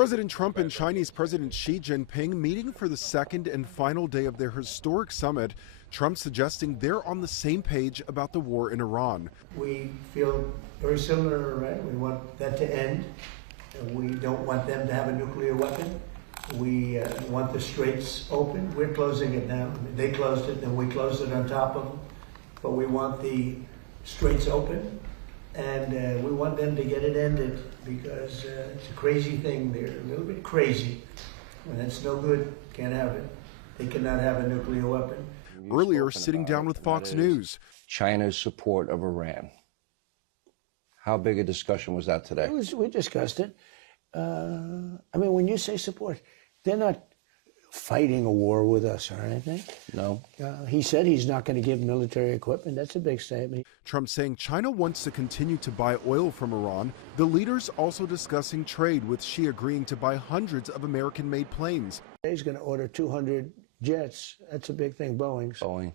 President Trump and Chinese President Xi Jinping meeting for the second and final day of their historic summit. Trump suggesting they're on the same page about the war in Iran. We feel very similar to Iran. We want that to end. We don't want them to have a nuclear weapon. We want the straits open. We're closing it now. They closed it, and we closed it on top of them. But we want the straits open, and we want them to get it ended because it's a crazy thing. They're a little bit crazy, and it's no good. Can't have it. They cannot have a nuclear weapon. Earlier, sitting down with Fox News. China's support of Iran. How big a discussion was that today? We discussed it. I mean, when you say support, they're not fighting a war with us or anything. No. He said he's not going to give military equipment. That's a big statement. Trump saying China wants to continue to buy oil from Iran. The leaders also discussing trade, with Xi agreeing to buy hundreds of American-made planes. He's going to order 200 jets. That's a big thing, Boeing's. Boeing.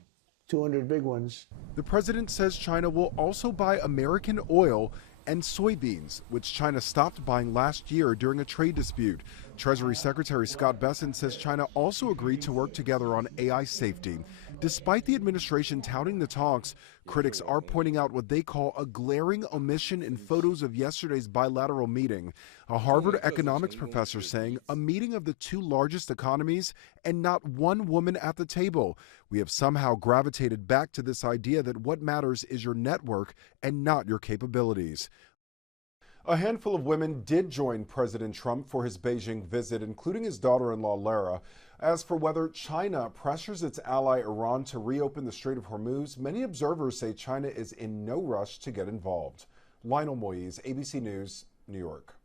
200 big ones. The president says China will also buy American oil and soybeans, which China stopped buying last year during a trade dispute. Treasury Secretary Scott Bessent says China also agreed to work together on AI safety. Despite the administration touting the talks, critics are pointing out what they call a glaring omission in photos of yesterday's bilateral meeting. A Harvard economics professor saying a meeting of the two largest economies and not one woman at the table. We have somehow gravitated back to this idea that what matters is your network and not your capabilities. A handful of women did join President Trump for his Beijing visit, including his daughter-in-law, Lara. As for whether China pressures its ally Iran to reopen the Strait of Hormuz, many observers say China is in no rush to get involved. Lionel Moise, ABC News, New York.